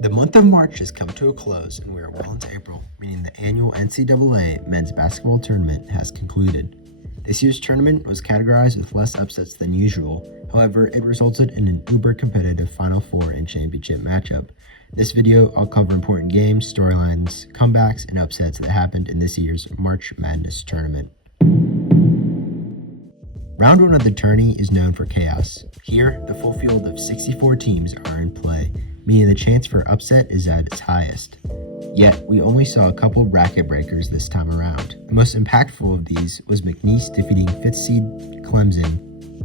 The month of March has come to a close and we are well into April, meaning the annual NCAA men's basketball tournament has concluded. This year's tournament was categorized with less upsets than usual, however, it resulted in an uber-competitive Final Four and championship matchup. In this video, I'll cover important games, storylines, comebacks, and upsets that happened in this year's March Madness tournament. Round 1 of the tourney is known for chaos. Here, the full field of 64 teams are in play, meaning the chance for upset is at its highest. Yet, we only saw a couple bracket breakers this time around. The most impactful of these was McNeese defeating 5th seed Clemson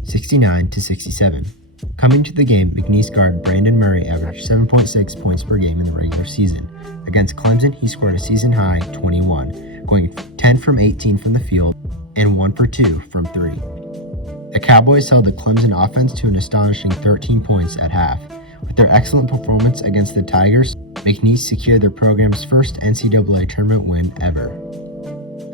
69-67. Coming to the game, McNeese guard Brandon Murray averaged 7.6 points per game in the regular season. Against Clemson, he scored a season-high 21, going 10 from 18 from the field and 1 for 2 from 3. The Cowboys held the Clemson offense to an astonishing 13 points at half. With their excellent performance against the Tigers, McNeese secured their program's first NCAA tournament win ever.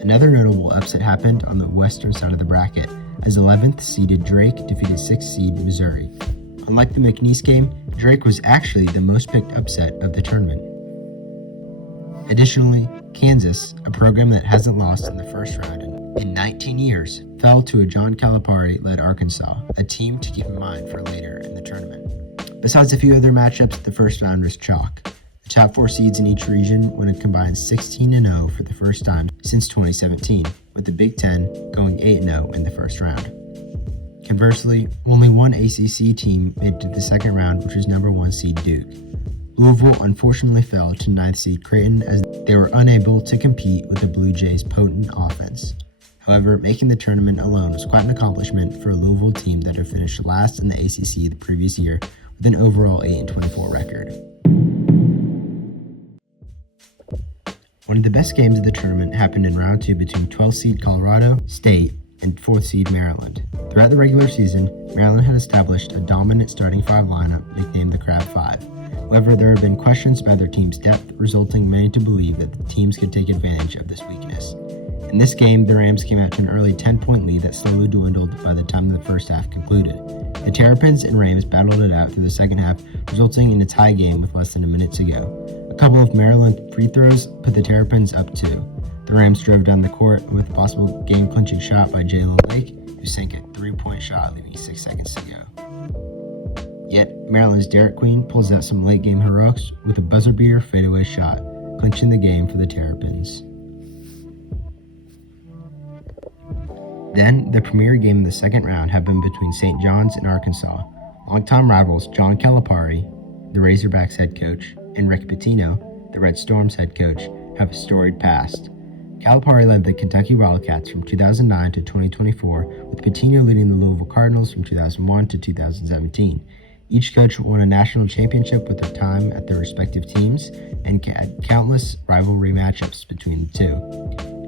Another notable upset happened on the western side of the bracket, as 11th seeded Drake defeated 6th seed Missouri. Unlike the McNeese game, Drake was actually the most picked upset of the tournament. Additionally, Kansas, a program that hasn't lost in the first round in 19 years, fell to a John Calipari-led Arkansas, a team to keep in mind for later in the tournament. Besides a few other matchups, the first round was chalk. The top 4 seeds in each region went a combined 16-0 for the first time since 2017, with the Big Ten going 8-0 in the first round. Conversely, only one ACC team made it to the second round, which was number 1 seed Duke. Louisville unfortunately fell to 9th seed Creighton as they were unable to compete with the Blue Jays' potent offense. However, making the tournament alone was quite an accomplishment for a Louisville team that had finished last in the ACC the previous year with an overall 8-24 record. One of the best games of the tournament happened in round 2 between 12th seed Colorado State and 4th seed Maryland. Throughout the regular season, Maryland had established a dominant starting 5 lineup nicknamed the Crab 5. However, there have been questions about their team's depth, resulting many to believe that the teams could take advantage of this weakness. In this game, the Rams came out to an early 10-point lead that slowly dwindled by the time the first half concluded. The Terrapins and Rams battled it out through the second half, resulting in a tie game with less than a minute to go. A couple of Maryland free throws put the Terrapins up 2. The Rams drove down the court with a possible game-clinching shot by Jalen Lake, who sank a 3-point shot, leaving 6 seconds to go. Yet, Maryland's Derek Queen pulls out some late-game heroics with a buzzer-beater fadeaway shot, clinching the game for the Terrapins. Then, the premier game of the second round happened between St. John's and Arkansas. Longtime rivals John Calipari, the Razorbacks head coach, and Rick Pitino, the Red Storms head coach, have a storied past. Calipari led the Kentucky Wildcats from 2009 to 2024, with Pitino leading the Louisville Cardinals from 2001 to 2017. Each coach won a national championship with their time at their respective teams and had countless rivalry matchups between the two.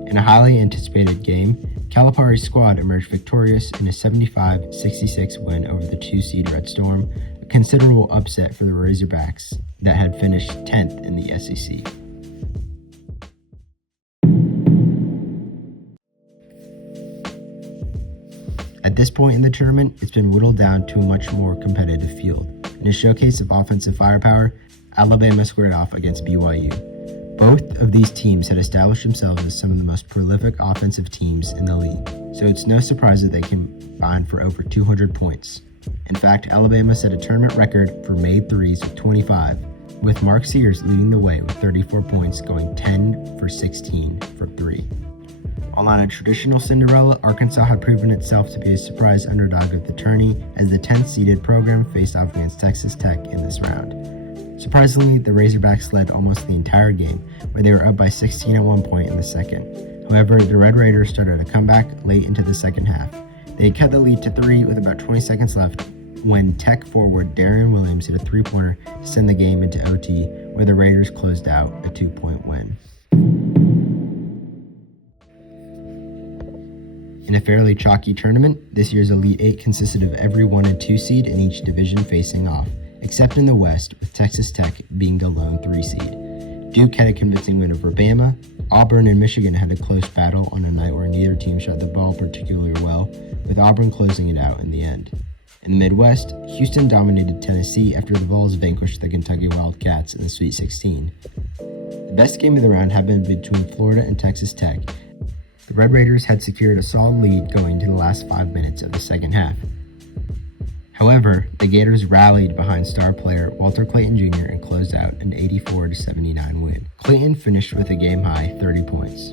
In a highly anticipated game, Calipari's squad emerged victorious in a 75-66 win over the 2-seed Red Storm, a considerable upset for the Razorbacks that had finished 10th in the SEC. At this point in the tournament, it's been whittled down to a much more competitive field. In a showcase of offensive firepower, Alabama squared off against BYU. Both of these teams had established themselves as some of the most prolific offensive teams in the league, so it's no surprise that they combined for over 200 points. In fact, Alabama set a tournament record for made threes with 25, with Mark Sears leading the way with 34 points, going 10 for 16 from 3. While not a traditional Cinderella, Arkansas had proven itself to be a surprise underdog of the tourney as the 10th-seeded program faced off against Texas Tech in this round. Surprisingly, the Razorbacks led almost the entire game, where they were up by 16 at one point in the second. However, the Red Raiders started a comeback late into the second half. They had cut the lead to 3 with about 20 seconds left when Tech forward Darian Williams hit a 3-pointer to send the game into OT, where the Raiders closed out a 2-point win. In a fairly chalky tournament, this year's Elite 8 consisted of every 1 and 2 seed in each division facing off, except in the West, with Texas Tech being the lone 3 seed. Duke had a convincing win over Bama. Auburn and Michigan had a close battle on a night where neither team shot the ball particularly well, with Auburn closing it out in the end. In the Midwest, Houston dominated Tennessee after the Vols vanquished the Kentucky Wildcats in the Sweet 16. The best game of the round happened between Florida and Texas Tech. The Red Raiders had secured a solid lead going to the last 5 minutes of the second half. However, the Gators rallied behind star player Walter Clayton Jr. and closed out an 84-79 win. Clayton finished with a game-high 30 points.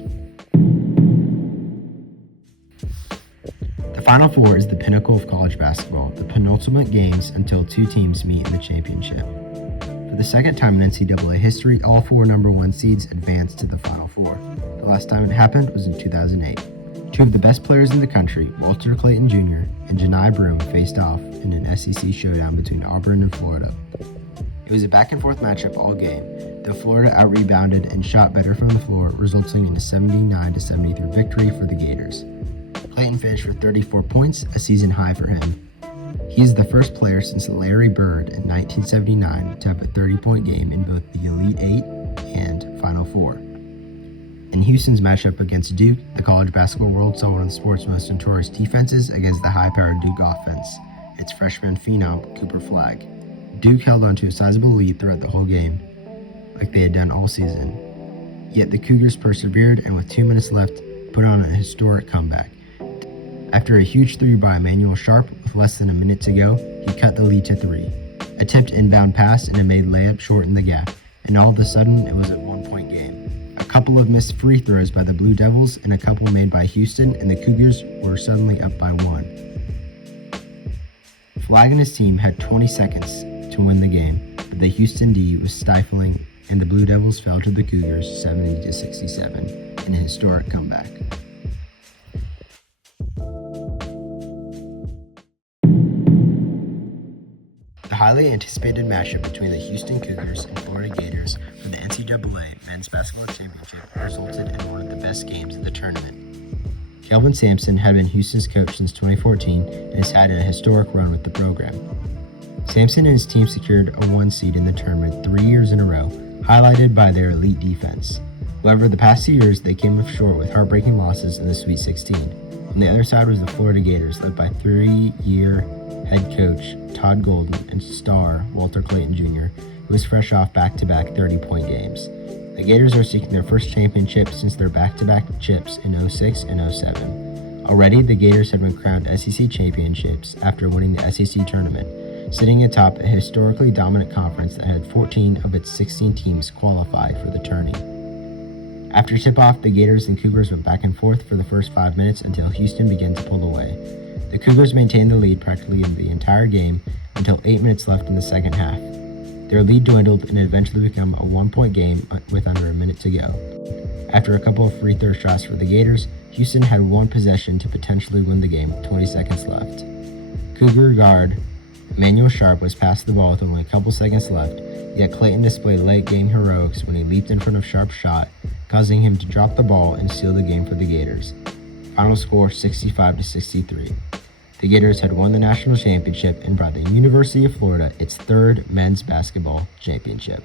The Final Four is the pinnacle of college basketball, the penultimate games until two teams meet in the championship. For the second time in NCAA history, all four number 1 seeds advanced to the Final Four. The last time it happened was in 2008. Two of the best players in the country, Walter Clayton Jr. and Janai Broome, faced off in an SEC showdown between Auburn and Florida. It was a back-and-forth matchup all game, though Florida out-rebounded and shot better from the floor, resulting in a 79-73 victory for the Gators. Clayton finished with 34 points, a season high for him. He is the first player since Larry Bird in 1979 to have a 30-point game in both the Elite Eight and Final Four. In Houston's matchup against Duke, the college basketball world saw one of the sport's most notorious defenses against the high-powered Duke offense, its freshman phenom, Cooper Flagg. Duke held onto a sizable lead throughout the whole game, like they had done all season. Yet the Cougars persevered and with 2 minutes left, put on a historic comeback. After a huge three by Emmanuel Sharp with less than a minute to go, he cut the lead to 3. A tipped inbound pass and a made layup shortened the gap, and all of a sudden it was a 1-point game. A couple of missed free throws by the Blue Devils and a couple made by Houston, and the Cougars were suddenly up by 1. Flagg and his team had 20 seconds to win the game, but the Houston D was stifling, and the Blue Devils fell to the Cougars 70-67 in a historic comeback. The highly anticipated matchup between the Houston Cougars and Florida Gators for the NCAA Men's Basketball Championship resulted in one of the best games of the tournament. Kelvin Sampson had been Houston's coach since 2014 and has had a historic run with the program. Sampson and his team secured a 1 seed in the tournament 3 years in a row, highlighted by their elite defense. However, the past 2 years they came up short with heartbreaking losses in the Sweet 16. On the other side was the Florida Gators, led by 3-year head coach Todd Golden and star Walter Clayton Jr., who was fresh off back-to-back 30-point games. The Gators are seeking their first championship since their back-to-back chips in 06 and 07. Already, the Gators have been crowned SEC championships after winning the SEC tournament, sitting atop a historically dominant conference that had 14 of its 16 teams qualify for the tourney. After tip-off, the Gators and Cougars went back and forth for the first 5 minutes until Houston began to pull away. The Cougars maintained the lead practically in the entire game until 8 minutes left in the second half. Their lead dwindled and eventually became a 1-point game with under a minute to go. After a couple of free throw shots for the Gators, Houston had one possession to potentially win the game with 20 seconds left. Cougar guard Emmanuel Sharp was passed the ball with only a couple seconds left, yet Clayton displayed late-game heroics when he leaped in front of Sharp's shot, causing him to drop the ball and seal the game for the Gators. Final score 65-63. The Gators had won the national championship and brought the University of Florida its 3rd men's basketball championship.